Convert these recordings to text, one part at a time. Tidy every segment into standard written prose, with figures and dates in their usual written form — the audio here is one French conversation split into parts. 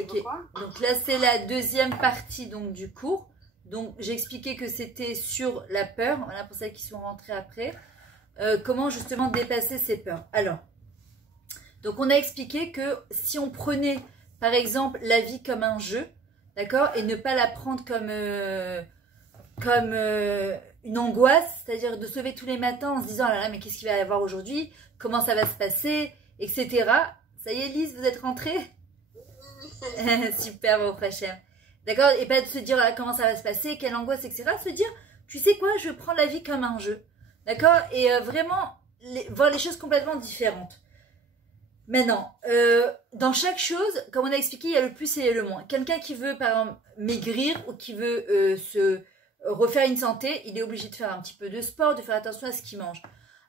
Ok, donc là c'est la deuxième partie donc, du cours. Donc j'ai expliqué que c'était sur la peur, voilà pour celles qui sont rentrées après. Comment justement dépasser ces peurs. Alors, donc on a expliqué que si on prenait par exemple la vie comme un jeu, d'accord, et ne pas la prendre comme une angoisse, c'est-à-dire de se lever tous les matins en se disant oh là là mais qu'est-ce qu'il va y avoir aujourd'hui, comment ça va se passer, etc. Ça y est Lise, vous êtes rentrée? Super, bon Hachem. D'accord. Et pas de se dire ah, comment ça va se passer, quelle angoisse, etc. Se dire, tu sais quoi, je prends la vie comme un jeu. D'accord. Et vraiment, voir les choses complètement différentes. Maintenant, dans chaque chose, comme on a expliqué, il y a le plus et le moins. Quelqu'un qui veut, par exemple, maigrir ou qui veut se refaire une santé, il est obligé de faire un petit peu de sport, de faire attention à ce qu'il mange.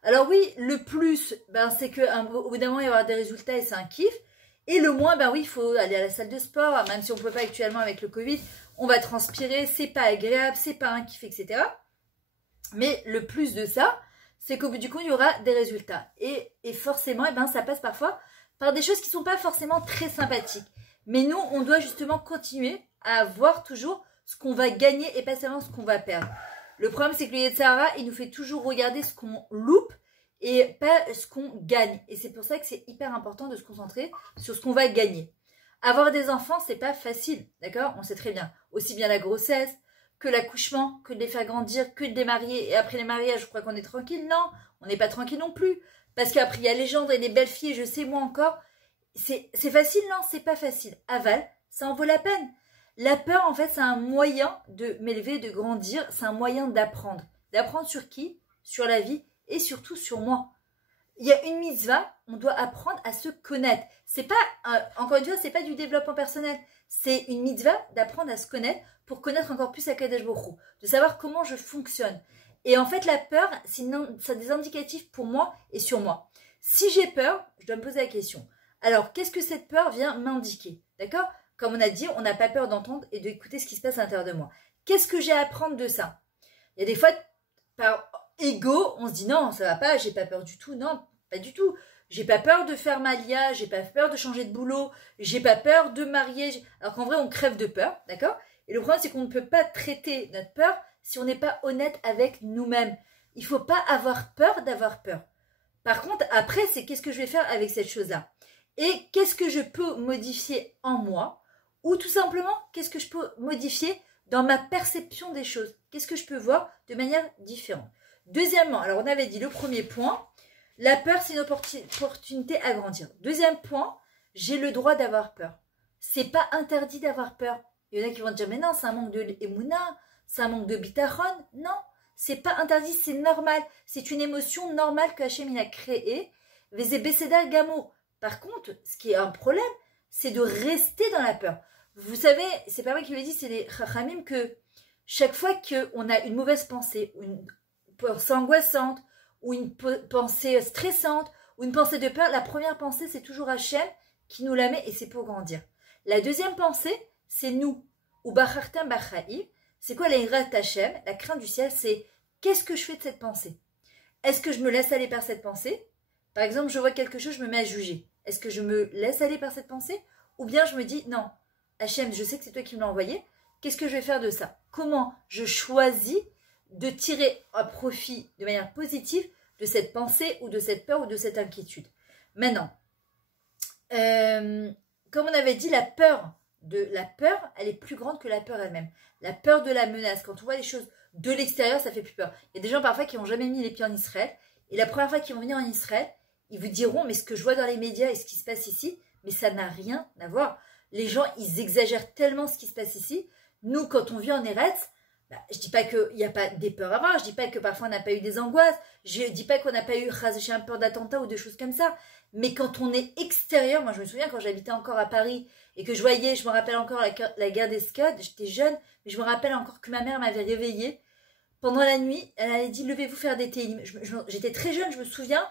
Alors oui, le plus, ben, c'est qu'au bout d'un moment, il va y avoir des résultats et c'est un kiff. Et le moins, ben oui, il faut aller à la salle de sport, même si on ne peut pas actuellement avec le Covid, on va transpirer, c'est pas agréable, c'est pas un kiff, etc. Mais le plus de ça, c'est qu'au bout du compte, il y aura des résultats. Et forcément, eh ben, ça passe parfois par des choses qui ne sont pas forcément très sympathiques. Mais nous, on doit justement continuer à voir toujours ce qu'on va gagner et pas seulement ce qu'on va perdre. Le problème, c'est que le Yetzirah, il nous fait toujours regarder ce qu'on loupe et pas ce qu'on gagne. Et c'est pour ça que c'est hyper important de se concentrer sur ce qu'on va gagner. Avoir des enfants, c'est pas facile, d'accord? On sait très bien. Aussi bien la grossesse, que l'accouchement, que de les faire grandir, que de les marier. Et après les mariages, je crois qu'on est tranquille. Non, on n'est pas tranquille non plus. Parce qu'après, il y a les gendres et les belles filles, je sais moi encore. C'est facile? Non, c'est pas facile. Aval, ça en vaut la peine. La peur, en fait, c'est un moyen de m'élever, de grandir. C'est un moyen d'apprendre. D'apprendre sur qui? Sur la vie et surtout sur moi. Il y a une mitzvah, on doit apprendre à se connaître. C'est pas, encore une fois, c'est pas du développement personnel. C'est une mitzvah d'apprendre à se connaître pour connaître encore plus Akadosh Baruch Hu, de savoir comment je fonctionne. Et en fait, la peur, ça a des indicatifs pour moi et sur moi. Si j'ai peur, je dois me poser la question. Alors, qu'est-ce que cette peur vient m'indiquer? D'accord? Comme on a dit, on n'a pas peur d'entendre et d'écouter ce qui se passe à l'intérieur de moi. Qu'est-ce que j'ai à apprendre de ça? Il y a des fois, par ego, on se dit non, ça va pas, j'ai pas peur du tout. Non, pas du tout. J'ai pas peur de faire ma lia, j'ai pas peur de changer de boulot, j'ai pas peur de marier. Alors qu'en vrai, on crève de peur, d'accord? Et le problème, c'est qu'on ne peut pas traiter notre peur si on n'est pas honnête avec nous-mêmes. Il faut pas avoir peur d'avoir peur. Par contre, après, c'est qu'est-ce que je vais faire avec cette chose-là? Et qu'est-ce que je peux modifier en moi? Ou tout simplement, qu'est-ce que je peux modifier dans ma perception des choses? Qu'est-ce que je peux voir de manière différente? Deuxièmement, alors on avait dit le premier point, la peur c'est une opportunité à grandir. Deuxième point, j'ai le droit d'avoir peur. C'est pas interdit d'avoir peur. Il y en a qui vont dire mais non, c'est un manque de émouna, c'est un manque de bitachon. Non, c'est pas interdit, c'est normal. C'est une émotion normale que Hachem il a créée. Vezé Besséda Gamo. Par contre, ce qui est un problème, c'est de rester dans la peur. Vous savez, c'est pas moi qui le dis, c'est les chachamim que chaque fois qu'on a une mauvaise pensée, une pensée angoissante, ou une pensée stressante, ou une pensée de peur, la première pensée, c'est toujours Hachem qui nous la met et c'est pour grandir. La deuxième pensée, c'est nous. Ou Bachartam Bachaïv, c'est quoi la hirat Hachem? La crainte du ciel, c'est qu'est-ce que je fais de cette pensée? Est-ce que je me laisse aller par cette pensée? Par exemple, je vois quelque chose, je me mets à juger. Est-ce que je me laisse aller par cette pensée? Ou bien je me dis, non, Hachem, je sais que c'est toi qui me l'as envoyé. Qu'est-ce que je vais faire de ça? Comment je choisis de tirer un profit de manière positive de cette pensée ou de cette peur ou de cette inquiétude? Maintenant, comme on avait dit, la peur, elle est plus grande que la peur elle-même. La peur de la menace, quand on voit les choses de l'extérieur, ça fait plus peur. Il y a des gens parfois qui n'ont jamais mis les pieds en Israël, et la première fois qu'ils vont venir en Israël, ils vous diront, mais ce que je vois dans les médias et ce qui se passe ici, mais ça n'a rien à voir. Les gens, ils exagèrent tellement ce qui se passe ici. Nous, quand on vit en Eretz, bah, je dis pas qu'il n'y a pas des peurs à avoir, je dis pas que parfois on n'a pas eu des angoisses, je dis pas qu'on n'a pas eu un peur d'attentat ou de choses comme ça, mais quand on est extérieur, moi je me souviens quand j'habitais encore à Paris et que je voyais, je me rappelle encore la guerre des Scots, j'étais jeune, mais je me rappelle encore que ma mère m'avait réveillée pendant la nuit, elle avait dit levez-vous faire des télim. J'étais très jeune, je me souviens,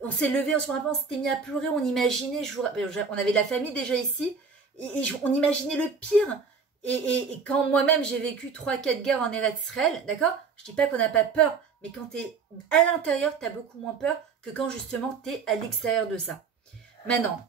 on s'est levé, on se rappelle, on s'était mis à pleurer, on imaginait, on avait de la famille déjà ici, et on imaginait le pire. Et quand moi-même j'ai vécu 3-4 guerres en Eretz Israël, d'accord, je dis pas qu'on n'a pas peur, mais quand tu es à l'intérieur, tu as beaucoup moins peur que quand justement tu es à l'extérieur de ça. Maintenant,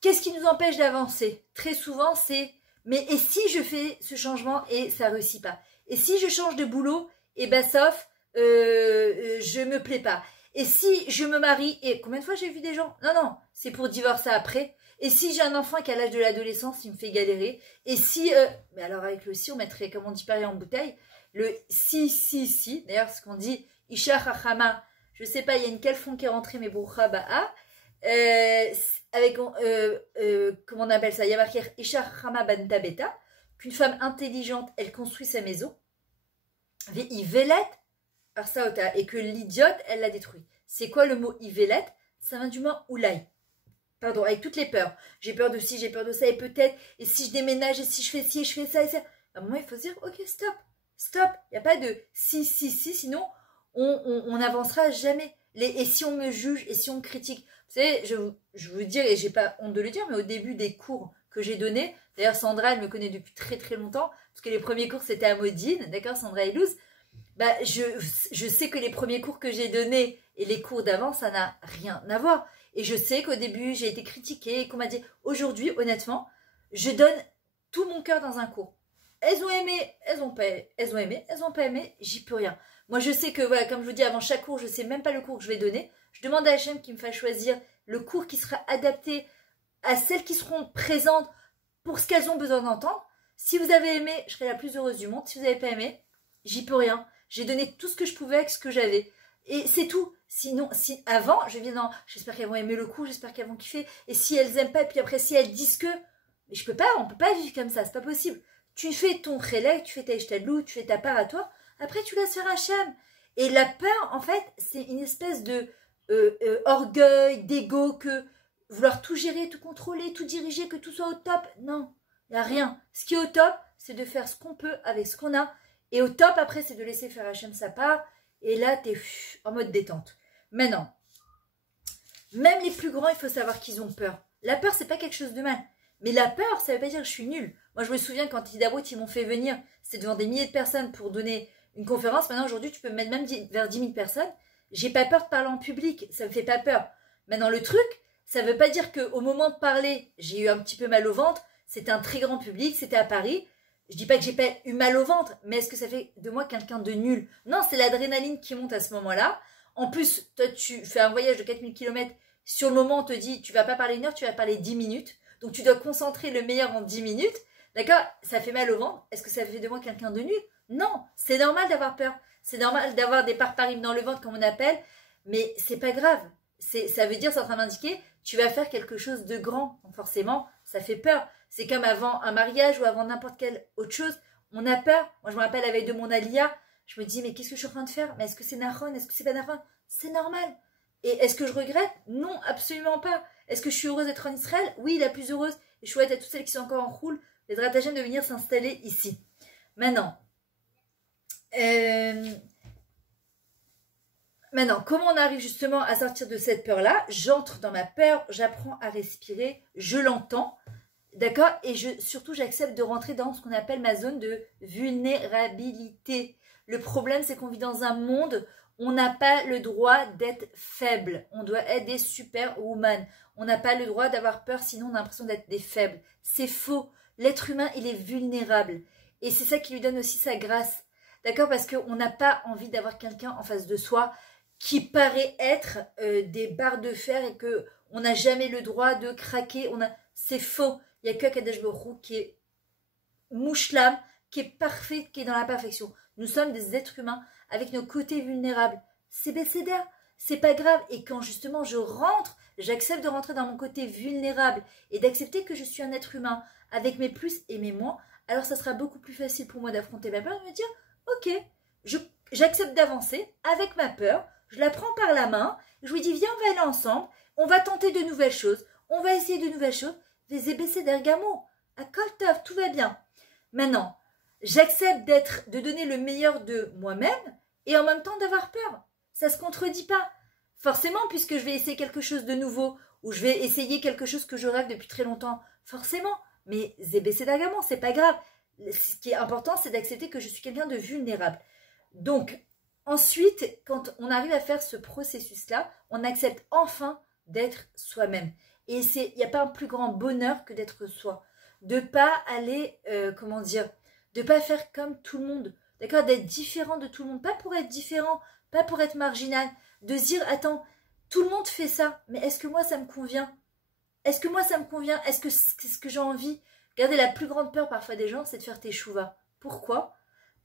Qu'est-ce qui nous empêche d'avancer? Très souvent, c'est mais et si je fais ce changement et ça réussit pas? Et si je change de boulot et ben sauf je me plais pas? Et si je me marie et combien de fois j'ai vu des gens? Non non, c'est pour divorcer après. Et si j'ai un enfant qui a l'âge de l'adolescence, il me fait galérer. Et si mais alors avec le si on mettrait comme on dit Paris en bouteille, le si. D'ailleurs ce qu'on dit Isha Chachama, je sais pas, il y a une quelconque qui est rentrée mais Broucha Ba'a. Avec comment on appelle ça, il y a marqué Isha Chama Banta Beta, qu'une femme intelligente elle construit sa maison, Ivelet Arsaota, et que l'idiote elle la détruit. C'est quoi le mot Ivelet? Ça vient du mot Oulai. Pardon, avec toutes les peurs. J'ai peur de ci, j'ai peur de ça, et peut-être, et si je déménage, et si je fais ci, et je fais ça, et ça. À un moment, il faut se dire, ok, stop. Il n'y a pas de si, sinon on n'avancera jamais. Et si on me juge, et si on me critique. Vous savez, je vous dire, et j'ai pas honte de le dire, mais au début des cours que j'ai donnés, d'ailleurs Sandra, elle me connaît depuis très très longtemps, parce que les premiers cours c'était à Modine, d'accord, Sandra Elouz, bah je sais que les premiers cours que j'ai donnés et les cours d'avant, ça n'a rien à voir. Et je sais qu'au début, j'ai été critiquée, qu'on m'a dit, aujourd'hui, honnêtement, je donne tout mon cœur dans un cours. Elles ont aimé, elles ont pas aimé, j'y peux rien. Moi, je sais que, voilà, comme je vous dis, avant chaque cours, je sais même pas le cours que je vais donner. Je demande à HM qui me fasse choisir le cours qui sera adapté à celles qui seront présentes pour ce qu'elles ont besoin d'entendre. Si vous avez aimé, je serai la plus heureuse du monde. Si vous n'avez pas aimé, j'y peux rien. J'ai donné tout ce que je pouvais avec ce que j'avais. Et c'est tout. Sinon, si avant, je viens dans, j'espère qu'elles vont aimer le cours, j'espère qu'elles vont kiffer. Et si elles aiment pas, et puis après, si elles disent que, mais je peux pas, on peut pas vivre comme ça, c'est pas possible. Tu fais ton relais, tu fais ta ishtadlou, tu fais ta part à toi. Après, tu laisses faire Hachem. Et la peur, en fait, c'est une espèce de orgueil, d'ego, que vouloir tout gérer, tout contrôler, tout diriger, que tout soit au top. Non, il n'y a rien. Ce qui est au top, c'est de faire ce qu'on peut avec ce qu'on a. Et au top, après, c'est de laisser faire Hachem sa part. Et là, tu es en mode détente. Maintenant, même les plus grands, il faut savoir qu'ils ont peur. La peur, c'est pas quelque chose de mal. Mais la peur, ça veut pas dire que je suis nulle. Moi, je me souviens quand Hidabrut, ils m'ont fait venir, c'était devant des milliers de personnes pour donner une conférence. Maintenant, aujourd'hui, tu peux me mettre même vers 10 000 personnes. J'ai pas peur de parler en public. Ça me fait pas peur. Maintenant, le truc, ça veut pas dire qu'au moment de parler, j'ai eu un petit peu mal au ventre. C'était un très grand public. C'était à Paris. Je dis pas que j'ai pas eu mal au ventre. Mais est-ce que ça fait de moi quelqu'un de nul? Non, c'est l'adrénaline qui monte à ce moment-là. En plus, toi, tu fais un voyage de 4000 km. Sur le moment, on te dit, tu vas pas parler 1 heure, tu vas parler 10 minutes. Donc, tu dois concentrer le meilleur en 10 minutes. D'accord? Ça fait mal au ventre. Est-ce que ça fait de moi quelqu'un de nul? Non, c'est normal d'avoir peur. C'est normal d'avoir des parparimes dans le ventre, comme on appelle. Mais c'est pas grave. Ça veut dire, c'est en train d'indiquer, tu vas faire quelque chose de grand. Donc forcément, ça fait peur. C'est comme avant un mariage ou avant n'importe quelle autre chose. On a peur. Moi, je me rappelle, la veille de mon alia, je me dis, mais qu'est-ce que je suis en train de faire? Mais est-ce que c'est Nahon? Est-ce que c'est pas Nahon? C'est normal. Et est-ce que je regrette? Non, absolument pas. Est-ce que je suis heureuse d'être en Israël? Oui, la plus heureuse. Et je souhaite à toutes celles qui sont encore en roule, les Dratagem de venir s'installer ici. Maintenant, comment on arrive justement à sortir de cette peur-là? J'entre dans ma peur, j'apprends à respirer, je l'entends, d'accord? Et surtout, j'accepte de rentrer dans ce qu'on appelle ma zone de vulnérabilité. Le problème, c'est qu'on vit dans un monde où on n'a pas le droit d'être faible. On doit être des superwoman. On n'a pas le droit d'avoir peur, sinon on a l'impression d'être des faibles. C'est faux. L'être humain, il est vulnérable. Et c'est ça qui lui donne aussi sa grâce. D'accord? Parce qu'on n'a pas envie d'avoir quelqu'un en face de soi qui paraît être des barres de fer et qu'on n'a jamais le droit de craquer. C'est faux. Il n'y a que Kadesh Baruch Hu qui est mouchlam, qui est parfait, qui est dans la perfection. Nous sommes des êtres humains avec nos côtés vulnérables. C'est bécédaire, c'est pas grave. Et quand justement je rentre, j'accepte de rentrer dans mon côté vulnérable et d'accepter que je suis un être humain avec mes plus et mes moins, alors ça sera beaucoup plus facile pour moi d'affronter ma peur et de me dire, ok, j'accepte d'avancer avec ma peur, je la prends par la main, je lui dis, viens, on va aller ensemble, on va tenter de nouvelles choses, on va essayer de nouvelles choses, les ébessés d'Ergamo, à Koltov, tout va bien. Maintenant, j'accepte de donner le meilleur de moi-même et en même temps d'avoir peur. Ça ne se contredit pas. Forcément, puisque je vais essayer quelque chose de nouveau ou je vais essayer quelque chose que je rêve depuis très longtemps, forcément. Mais Zébessé d'Agamon, c'est pas grave. Ce qui est important, c'est d'accepter que je suis quelqu'un de vulnérable. Donc, ensuite, quand on arrive à faire ce processus-là, on accepte enfin d'être soi-même. Et il n'y a pas un plus grand bonheur que d'être soi. De pas aller, comment dire, de pas faire comme tout le monde. D'accord? D'être différent de tout le monde. Pas pour être différent, pas pour être marginal. De se dire, attends, tout le monde fait ça, mais est-ce que moi ça me convient? Est-ce que moi ça me convient? Est-ce que c'est ce que j'ai envie? Regardez, la plus grande peur parfois des gens, c'est de faire teshuva. Pourquoi?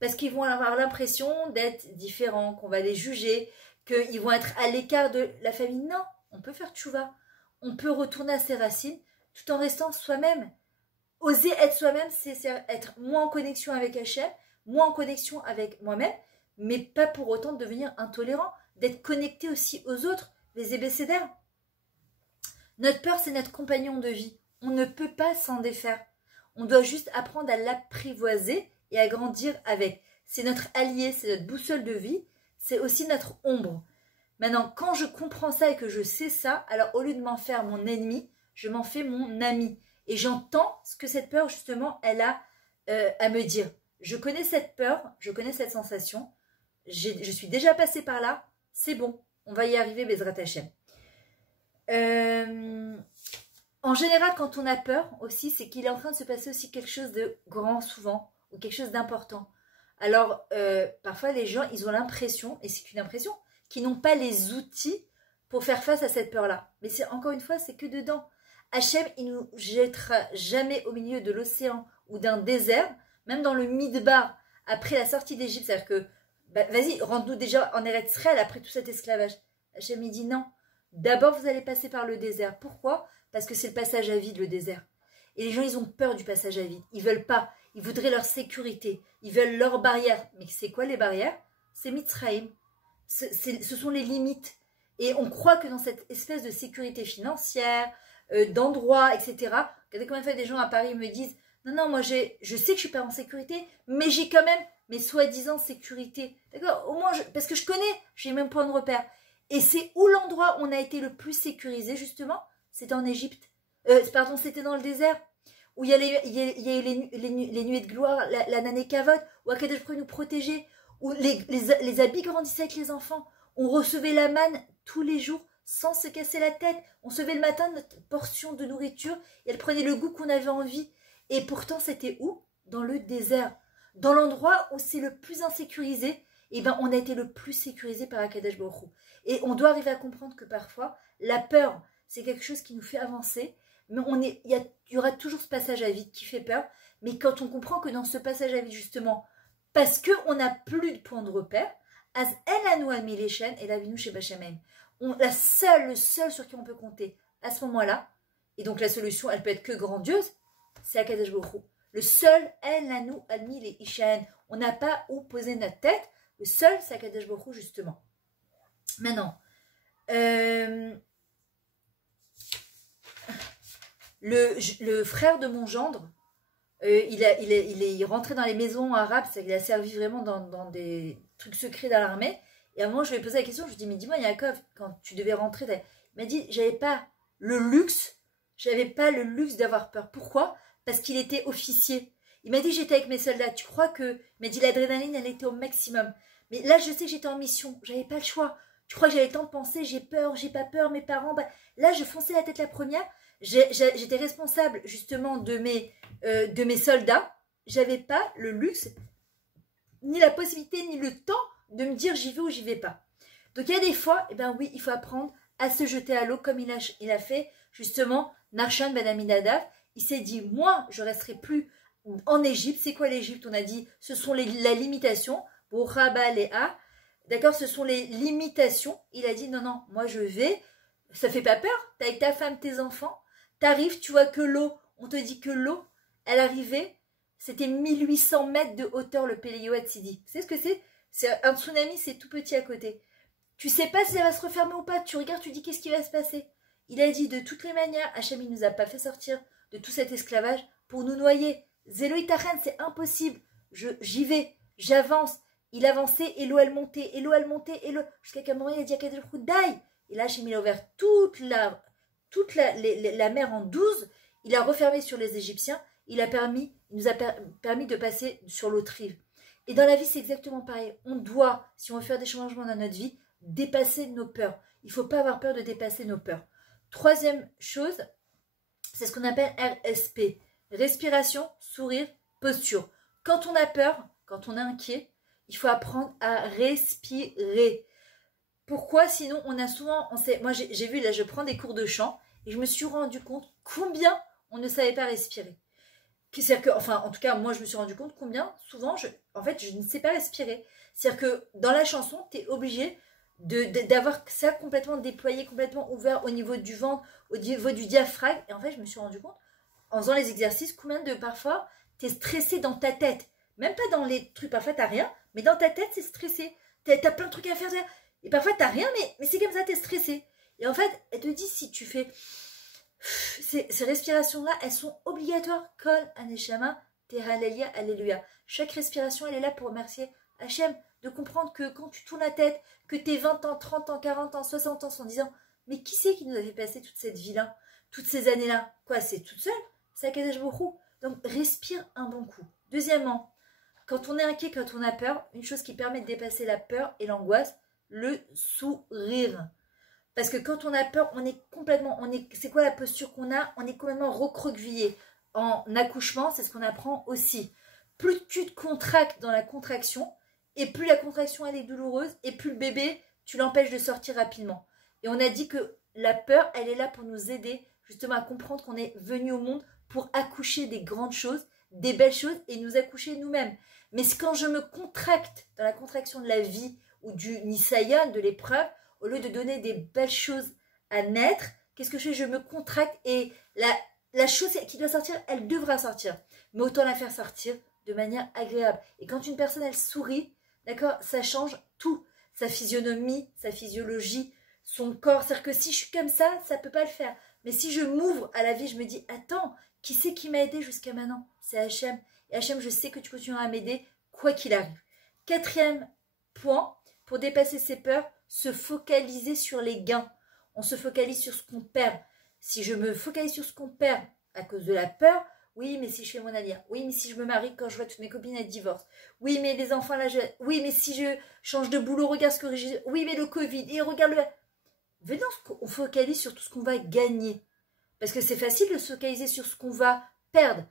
Parce qu'ils vont avoir l'impression d'être différents, qu'on va les juger, qu'ils vont être à l'écart de la famille. Non, on peut faire teshuva. On peut retourner à ses racines tout en restant soi-même. Oser être soi-même, c'est être moins en connexion avec Hachem, moins en connexion avec moi-même, mais pas pour autant devenir intolérant, d'être connecté aussi aux autres, les ébécédaires. Notre peur, c'est notre compagnon de vie. On ne peut pas s'en défaire. On doit juste apprendre à l'apprivoiser et à grandir avec. C'est notre allié, c'est notre boussole de vie, c'est aussi notre ombre. Maintenant, quand je comprends ça et que je sais ça, alors au lieu de m'en faire mon ennemi, je m'en fais mon ami. Et j'entends ce que cette peur, justement, elle a à me dire. Je connais cette peur, je connais cette sensation, je suis déjà passée par là, c'est bon, on va y arriver, Bezrat Hachem. En général, quand on a peur aussi, c'est qu'il est en train de se passer aussi quelque chose de grand souvent, ou quelque chose d'important. Alors, parfois, les gens, ils ont l'impression, et c'est qu'une impression, qu'ils n'ont pas les outils pour faire face à cette peur-là. Mais c'est encore une fois, c'est que dedans. Hachem, il nous jettera jamais au milieu de l'océan ou d'un désert, même dans le Midbar, après la sortie d'Égypte. C'est-à-dire que, bah, vas-y, rentre-nous déjà en Eretz Israël après tout cet esclavage. Hachem, il dit non. D'abord, vous allez passer par le désert. Pourquoi? Parce que c'est le passage à vide, le désert. Et les gens, ils ont peur du passage à vide. Ils veulent pas. Ils voudraient leur sécurité. Ils veulent leurs barrières. Mais c'est quoi les barrières? C'est Mitzrayim. Ce sont les limites. Et on croit que dans cette espèce de sécurité financière, d'endroits, etc. Regardez combien de fois des gens à Paris me disent non, non, moi je sais que je suis pas en sécurité, mais j'ai quand même mes soi-disant sécurité. D'accord? Au moins, parce que je connais, j'ai même point de repère. Et c'est où l'endroit où on a été le plus sécurisé, justement? C'était en Égypte. Pardon, c'était dans le désert. Où il y a eu les nuées de gloire, la Nané Kavod, où Akadosh pouvait nous protéger, où les habits grandissaient avec les enfants. On recevait la manne tous les jours sans se casser la tête. On se levait le matin, notre portion de nourriture, et elle prenait le goût qu'on avait envie. Et pourtant, c'était où? Dans le désert. Dans l'endroit où c'est le plus insécurisé, eh ben, on a été le plus sécurisé par Akadosh Baruch Hu. Et on doit arriver à comprendre que parfois, la peur, c'est quelque chose qui nous fait avancer, mais il y aura toujours ce passage à vide qui fait peur. Mais quand on comprend que dans ce passage à vide, justement, parce qu'on n'a plus de point de repère, Az Elanu Amilechen et la Vinu chez Bachamen. Le seul sur qui on peut compter à ce moment-là, et donc la solution, elle peut être que grandiose, c'est Akadosh Baruch Hu. Le seul, Elanu Amilechen. On n'a pas où poser notre tête. Le seul, c'est Akadosh Baruch Hu, justement. Maintenant, le frère de mon gendre, il est rentré dans les maisons arabes, c'est-à-dire qu'il a servi vraiment dans des trucs secrets dans l'armée. Et à un moment, je lui ai posé la question, je lui ai dit, mais dis-moi, Yaakov, quand tu devais rentrer, il m'a dit, j'avais pas le luxe d'avoir peur. Pourquoi? Parce qu'il était officier. Il m'a dit, j'étais avec mes soldats, tu crois que... Il m'a dit, l'adrénaline, elle était au maximum. Mais là, je sais que j'étais en mission, j'avais pas le choix. Tu crois que j'avais le temps de penser, j'ai peur, j'ai pas peur, mes parents... Bah, là, je fonçais la tête la première. J'étais responsable, justement, de mes soldats. J'avais pas le luxe, ni la possibilité, ni le temps de me dire j'y vais ou j'y vais pas. Donc, il y a des fois, eh ben oui, il faut apprendre à se jeter à l'eau, comme il a fait, justement, Nachshon ben Aminadav. Il s'est dit, moi, je resterai plus en Égypte. C'est quoi l'Égypte? On a dit, ce sont la limitation. Boraba Léa. D'accord, ce sont les limitations. Il a dit, non, non, moi je vais. Ça fait pas peur. T'es avec ta femme, tes enfants. T'arrives, tu vois que l'eau. On te dit que l'eau, elle arrivait. C'était 1800 mètres de hauteur, le Péléyoat Sidi. Vous savez ce que c'est? C'est un tsunami, c'est tout petit à côté. Tu sais pas si ça va se refermer ou pas. Tu regardes, tu dis, qu'est-ce qui va se passer? Il a dit, de toutes les manières, Hachem, il nous a pas fait sortir de tout cet esclavage pour nous noyer. Zélo Itachen, c'est impossible. J'y vais, j'avance. Il avançait, et l'eau elle montait, jusqu'à qu'à un moment il a dit à Kadosh Daï. Et là, Hachem, il a ouvert toute la mer en 12. Il a refermé sur les Égyptiens. Il nous a permis de passer sur l'autre rive. Et dans la vie, c'est exactement pareil. On doit, si on veut faire des changements dans notre vie, dépasser nos peurs. Il ne faut pas avoir peur de dépasser nos peurs. Troisième chose, C'est ce qu'on appelle RSP. Respiration, sourire, posture. Quand on a peur, quand on est inquiet, il faut apprendre à respirer. Pourquoi? Sinon, on a souvent... moi, j'ai vu, là, je prends des cours de chant et je me suis rendu compte combien on ne savait pas respirer. C'est-à-dire que, enfin, en tout cas, moi, je me suis rendu compte combien, souvent, je ne sais pas respirer. C'est-à-dire que dans la chanson, tu es obligé d'avoir ça complètement déployé, complètement ouvert au niveau du ventre, au niveau du diaphragme. Et en fait, je me suis rendu compte, en faisant les exercices, combien de parfois, tu es stressé dans ta tête. Même pas dans les trucs, parfois, tu n'as rien, mais dans ta tête, c'est stressé. Tu as plein de trucs à faire. Et parfois, tu n'as rien, mais c'est comme ça, tu es stressé. Et en fait, elle te dit, si tu fais... Ces respirations-là, elles sont obligatoires. Kol Aneshama Teralelia Alléluia. Chaque respiration, elle est là pour remercier Hachem, de comprendre que quand tu tournes la tête, que t'es 20 ans, 30 ans, 40 ans, 60 ans, 110 ans, mais qui c'est qui nous a fait passer toute cette vie-là, toutes ces années-là? Quoi, c'est toute seule? C'est Akadosh Baruch Hu. Donc, respire un bon coup. Deuxièmement, quand on est inquiet, quand on a peur, une chose qui permet de dépasser la peur et l'angoisse, le sourire. Parce que quand on a peur, on est complètement... c'est quoi la posture qu'on a? On est complètement recroquevillé. En accouchement, c'est ce qu'on apprend aussi. Plus tu te contractes dans la contraction, et plus la contraction elle est douloureuse, et plus le bébé, tu l'empêches de sortir rapidement. Et on a dit que la peur, elle est là pour nous aider justement à comprendre qu'on est venu au monde pour accoucher des grandes choses, des belles choses, et nous accoucher nous-mêmes. Mais quand je me contracte dans la contraction de la vie, ou du Nisayan, de l'épreuve, au lieu de donner des belles choses à naître, qu'est-ce que je fais? Je me contracte et la chose qui doit sortir, elle devra sortir. Mais autant la faire sortir de manière agréable. Et quand une personne, elle sourit, d'accord, ça change tout. Sa physionomie, sa physiologie, son corps. C'est-à-dire que si je suis comme ça ne peut pas le faire. Mais si je m'ouvre à la vie, je me dis, attends, qui c'est qui m'a aidé jusqu'à maintenant? C'est Hachem. Et Hachem, je sais que tu continueras à m'aider, quoi qu'il arrive. Quatrième point, pour dépasser ses peurs, se focaliser sur les gains. On se focalise sur ce qu'on perd. Si je me focalise sur ce qu'on perd à cause de la peur, oui, mais si je fais mon alliance, oui, mais si je me marie quand je vois toutes mes copines être divorcent, oui, mais les enfants là, oui, mais si je change de boulot, regarde ce que j'ai, oui, mais le Covid, et regarde le... Venons, on focalise sur tout ce qu'on va gagner. Parce que c'est facile de se focaliser sur ce qu'on va perdre.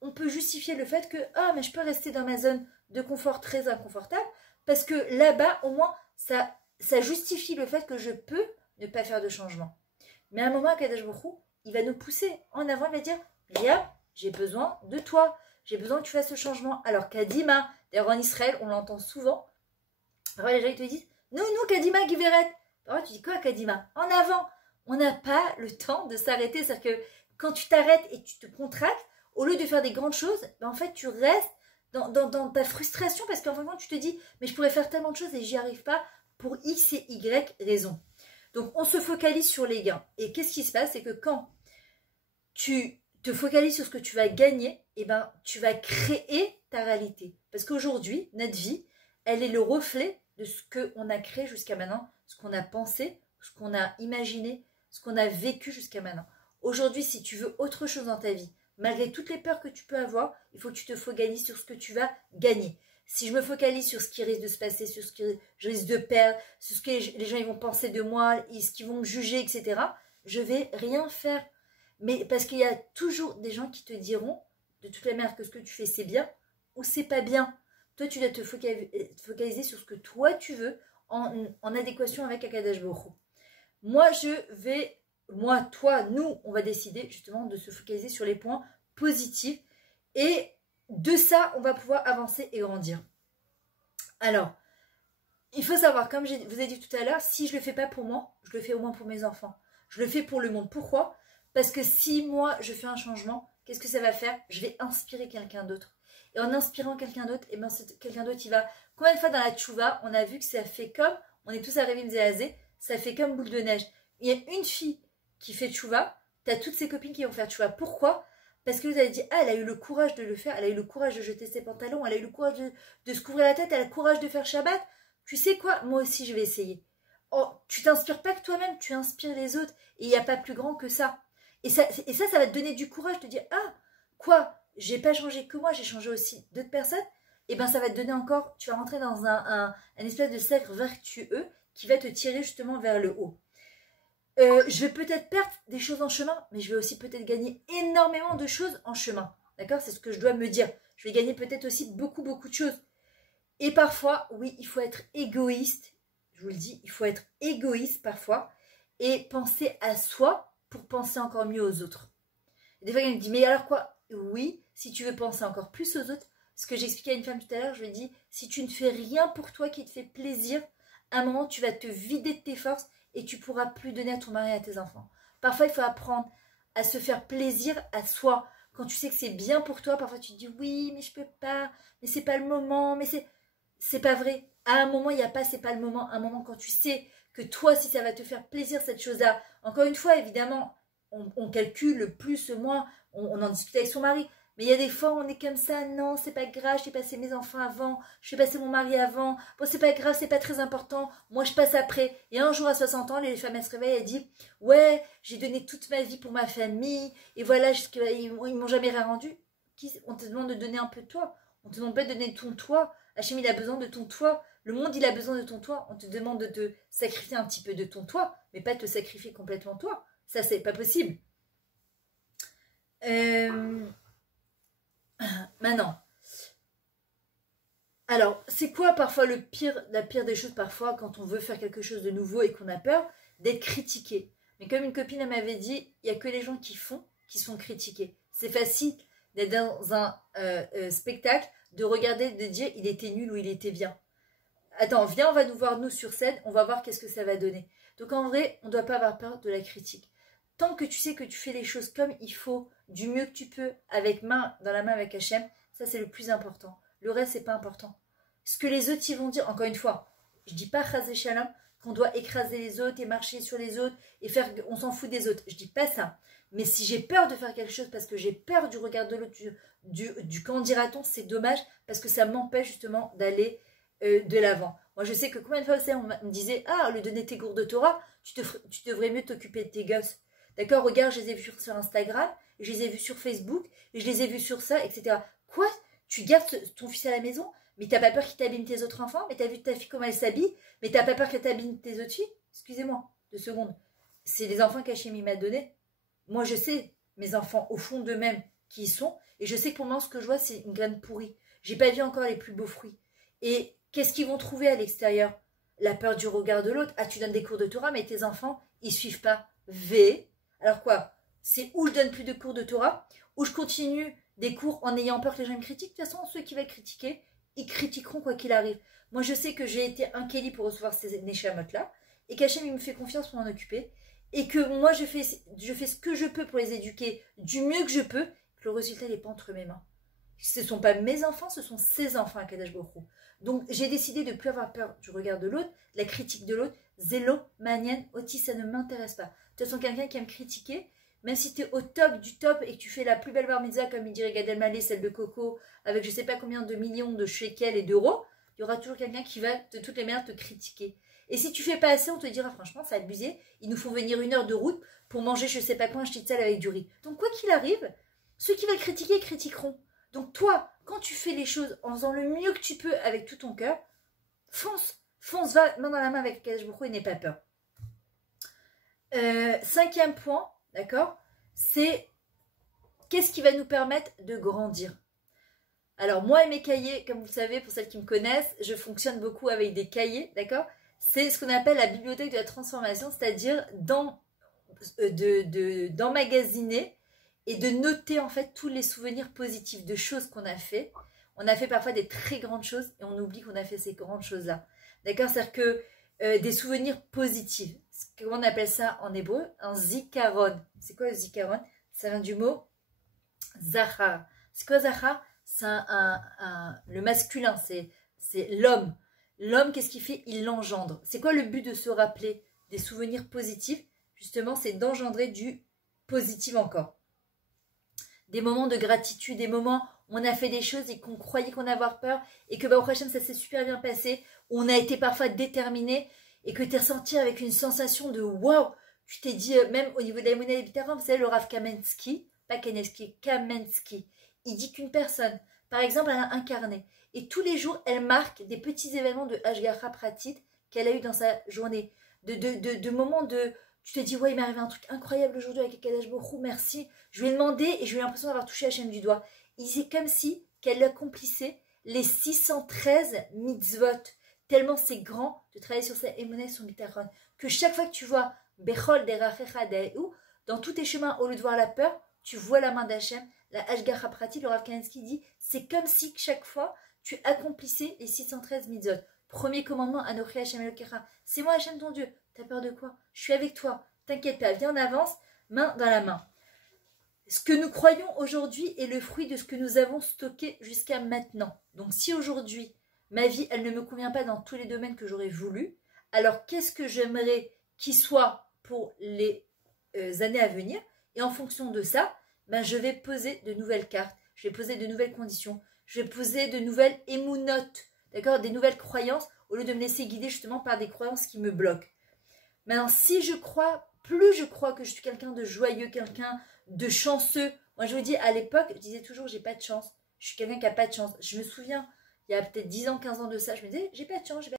On peut justifier le fait que, ah, mais je peux rester dans ma zone de confort très inconfortable, parce que là-bas, au moins, ça justifie le fait que je peux ne pas faire de changement. Mais à un moment, Kadosh Baruch Hu, il va nous pousser en avant, il va dire, Ria, j'ai besoin de toi, j'ai besoin que tu fasses ce changement. Alors Kadima, d'ailleurs en Israël, on l'entend souvent, alors les gens ils te disent, nous, Kadima, Giveret. Alors tu dis quoi, Kadima? En avant. On n'a pas le temps de s'arrêter, c'est-à-dire que quand tu t'arrêtes et tu te contractes, au lieu de faire des grandes choses, ben en fait, tu restes dans ta frustration parce qu'en fin de compte, tu te dis, mais je pourrais faire tellement de choses et j'y arrive pas pour X et Y raison. Donc, on se focalise sur les gains. Et qu'est-ce qui se passe? C'est que quand tu te focalises sur ce que tu vas gagner, eh ben, tu vas créer ta réalité. Parce qu'aujourd'hui, notre vie, elle est le reflet de ce qu'on a créé jusqu'à maintenant, ce qu'on a pensé, ce qu'on a imaginé, ce qu'on a vécu jusqu'à maintenant. Aujourd'hui, si tu veux autre chose dans ta vie, malgré toutes les peurs que tu peux avoir, il faut que tu te focalises sur ce que tu vas gagner. Si je me focalise sur ce qui risque de se passer, sur ce que je risque de perdre, sur ce que les gens ils vont penser de moi, ce qu'ils vont me juger, etc., je vais rien faire. Mais parce qu'il y a toujours des gens qui te diront, de toutes les manières, que ce que tu fais c'est bien ou c'est pas bien. Toi, tu dois te focaliser sur ce que toi tu veux en adéquation avec Akadosh Baruch Hu. Moi, toi, nous, on va décider justement de se focaliser sur les points positifs et de ça, on va pouvoir avancer et grandir. Alors, il faut savoir, comme je vous ai dit tout à l'heure, si je ne le fais pas pour moi, je le fais au moins pour mes enfants. Je le fais pour le monde. Pourquoi? Parce que si moi, je fais un changement, qu'est-ce que ça va faire? Je vais inspirer quelqu'un d'autre. Et en inspirant quelqu'un d'autre, eh ben, quelqu'un d'autre, il va... Combien de fois dans la tchouva, on a vu que ça fait comme... On est tous arrivés à Zéazé, ça fait comme boule de neige. Il y a une fille qui fait tchouva, tu as toutes ses copines qui vont faire tchouva. Pourquoi? Parce que vous avez dit, ah, elle a eu le courage de le faire, elle a eu le courage de jeter ses pantalons, elle a eu le courage de se couvrir la tête, elle a le courage de faire Shabbat. Tu sais quoi? Moi aussi, je vais essayer. Oh, tu t'inspires pas que toi-même, tu inspires les autres. Et il n'y a pas plus grand que ça. Et ça va te donner du courage de te dire, ah, quoi? J'ai pas changé que moi, j'ai changé aussi d'autres personnes. Et bien, ça va te donner encore, tu vas rentrer dans un espèce de cercle vertueux qui va te tirer justement vers le haut. Je vais peut-être perdre des choses en chemin, mais je vais aussi peut-être gagner énormément de choses en chemin. D'accord? C'est ce que je dois me dire. Je vais gagner peut-être aussi beaucoup, beaucoup de choses. Et parfois, oui, il faut être égoïste. Je vous le dis, il faut être égoïste parfois et penser à soi pour penser encore mieux aux autres. Et des fois, il me dit, mais alors quoi? Oui, si tu veux penser encore plus aux autres, ce que j'expliquais à une femme tout à l'heure, je lui ai dit, si tu ne fais rien pour toi qui te fait plaisir, à un moment, tu vas te vider de tes forces et tu pourras plus donner à ton mari et à tes enfants. Parfois, il faut apprendre à se faire plaisir à soi. Quand tu sais que c'est bien pour toi, parfois tu te dis, oui, mais je peux pas, mais c'est pas le moment, mais c'est pas vrai. À un moment, il n'y a pas, c'est pas le moment. À un moment, quand tu sais que toi, si ça va te faire plaisir, cette chose-là, encore une fois, évidemment, on calcule plus, moins, on en discute avec son mari. Mais il y a des fois où on est comme ça, non, c'est pas grave, j'ai passé mes enfants avant, je vais passer mon mari avant, bon, c'est pas grave, c'est pas très important, moi je passe après. Et un jour à 60 ans, les femmes, elles se réveillent, elles disent, ouais, j'ai donné toute ma vie pour ma famille, et voilà, ils m'ont jamais rien rendu. On te demande de donner un peu de toi, on te demande pas de donner ton toi. Hachem, il a besoin de ton toi, le monde, il a besoin de ton toi, on te demande de te sacrifier un petit peu de ton toi, mais pas de te sacrifier complètement toi. Ça, c'est pas possible. Maintenant, alors, c'est quoi parfois la pire des choses parfois quand on veut faire quelque chose de nouveau et qu'on a peur d'être critiqué. Mais comme une copine m'avait dit, il n'y a que les gens qui font qui sont critiqués. C'est facile d'être dans un spectacle, de regarder, de dire il était nul ou il était bien. Attends, viens, on va nous voir nous sur scène, on va voir qu'est-ce que ça va donner. Donc en vrai, on ne doit pas avoir peur de la critique. Tant que tu sais que tu fais les choses comme il faut, du mieux que tu peux, avec main dans la main avec Hachem, ça c'est le plus important. Le reste, c'est pas important. Ce que les autres y vont dire, encore une fois, je dis pas Chazé Shalom qu'on doit écraser les autres et marcher sur les autres et faire, on s'en fout des autres. Je dis pas ça. Mais si j'ai peur de faire quelque chose parce que j'ai peur du regard de l'autre, du qu'en dira-t-on, c'est dommage parce que ça m'empêche justement d'aller de l'avant. Moi, je sais que combien de fois on me disait, ah, au lieu de donner tes cours de Torah, tu devrais mieux t'occuper de tes gosses. D'accord, regarde, je les ai vus sur Instagram, je les ai vus sur Facebook, je les ai vus sur ça, etc. Quoi? Tu gardes ton fils à la maison, mais t'as pas peur qu'il t'abîme tes autres enfants? Mais t'as vu ta fille comment elle s'habille? Mais t'as pas peur qu'elle t'abîme tes autres filles? Excusez-moi, 2 secondes. C'est les enfants qu'Hachem m'a donnés. Moi, je sais, mes enfants, au fond d'eux-mêmes, qui y sont, et je sais que pour moi, ce que je vois, c'est une graine pourrie. J'ai pas vu encore les plus beaux fruits. Et qu'est-ce qu'ils vont trouver à l'extérieur? La peur du regard de l'autre. Ah, tu donnes des cours de Torah, mais tes enfants, ils suivent pas. Alors quoi? C'est où je donne plus de cours de Torah, ou je continue des cours en ayant peur que les gens me critiquent. De toute façon, ceux qui veulent critiquer, ils critiqueront quoi qu'il arrive. Moi, je sais que j'ai été un Kelly pour recevoir ces Neshamot-là, et qu'Hachem, il me fait confiance pour m'en occuper, et que moi, je fais ce que je peux pour les éduquer du mieux que je peux, que le résultat n'est pas entre mes mains. Ce ne sont pas mes enfants, ce sont ses enfants à Kadash Bokhu. Donc, j'ai décidé de ne plus avoir peur du regard de l'autre, la critique de l'autre. Zélo, manienne, oti, ça ne m'intéresse pas. De toute façon, quelqu'un qui aime critiquer, même si tu es au top du top et que tu fais la plus belle bar mitzvah, comme il dirait Gad Elmaleh, celle de Coco, avec je sais pas combien de millions de shekels et d'euros, il y aura toujours quelqu'un qui va de toutes les manières te critiquer. Et si tu fais pas assez, on te dira franchement, c'est abusé, ils nous font venir 1 heure de route pour manger je sais pas quoi, un schnitzel avec du riz. Donc quoi qu'il arrive, ceux qui veulent critiquer critiqueront. Donc toi, quand tu fais les choses en faisant le mieux que tu peux avec tout ton cœur, fonce, va main dans la main avec Kadash Bokhu et n'aie pas peur. 5e point, d'accord, c'est qu'est-ce qui va nous permettre de grandir. Alors moi et mes cahiers, comme vous le savez, pour celles qui me connaissent, je fonctionne beaucoup avec des cahiers, d'accord. C'est ce qu'on appelle la bibliothèque de la transformation, c'est-à-dire d'emmagasiner et de noter en fait tous les souvenirs positifs de choses qu'on a fait. On a fait parfois des très grandes choses et on oublie qu'on a fait ces grandes choses-là. D'accord? C'est-à-dire que des souvenirs positifs. Comment on appelle ça en hébreu? Un zikaron. C'est quoi le zikaron? Ça vient du mot zahar. C'est quoi zahar? C'est le masculin, c'est l'homme. L'homme, qu'est-ce qu'il fait? Il l'engendre. C'est quoi le but de se rappeler des souvenirs positifs? Justement, c'est d'engendrer du positif encore. Des moments de gratitude, des moments où on a fait des choses et qu'on croyait qu'on allait avoir peur et que au prochain ça s'est super bien passé, où on a été parfois déterminé et que tu es ressenti avec une sensation de waouh. Tu t'es dit, même au niveau de la Emouna et Bitaron, vous savez, le Rav Kamensky, pas Kanevsky, Kamensky, il dit qu'une personne, par exemple, elle a incarné et tous les jours, elle marque des petits événements de Hashgacha Pratit qu'elle a eu dans sa journée, de moments tu te dis, ouais, il m'est arrivé un truc incroyable aujourd'hui avec Akadosh Baruch Hu, merci. Je lui ai demandé et je lui ai l'impression d'avoir touché Hachem du doigt. C'est comme si qu'elle accomplissait les 613 mitzvot. Tellement c'est grand de travailler sur sa émoné, son bitachon, que chaque fois que tu vois Bechol derachecha dahu, dans tous tes chemins, au lieu de voir la peur, tu vois la main d'Hachem. La Hashgacha Prati, le Rav Kanievski dit, c'est comme si chaque fois tu accomplissais les 613 mitzvot. Premier commandement, Anochi Hachem Elokecha. C'est moi Hachem ton Dieu. T'as peur de quoi? Je suis avec toi. T'inquiète pas, viens en avance, main dans la main. Ce que nous croyons aujourd'hui est le fruit de ce que nous avons stocké jusqu'à maintenant. Donc si aujourd'hui, ma vie, elle ne me convient pas dans tous les domaines que j'aurais voulu, alors qu'est-ce que j'aimerais qu'il soit pour les années à venir? Et en fonction de ça, ben, je vais poser de nouvelles cartes, je vais poser de nouvelles conditions, je vais poser de nouvelles émounotes, d'accord, des nouvelles croyances, au lieu de me laisser guider justement par des croyances qui me bloquent. Maintenant, si je crois, plus je crois que je suis quelqu'un de joyeux, quelqu'un de chanceux. Moi, je vous dis, à l'époque, je disais toujours, j'ai pas de chance. Je suis quelqu'un qui a pas de chance. Je me souviens, il y a peut-être 10 ans, 15 ans de ça, je me disais, j'ai pas de chance,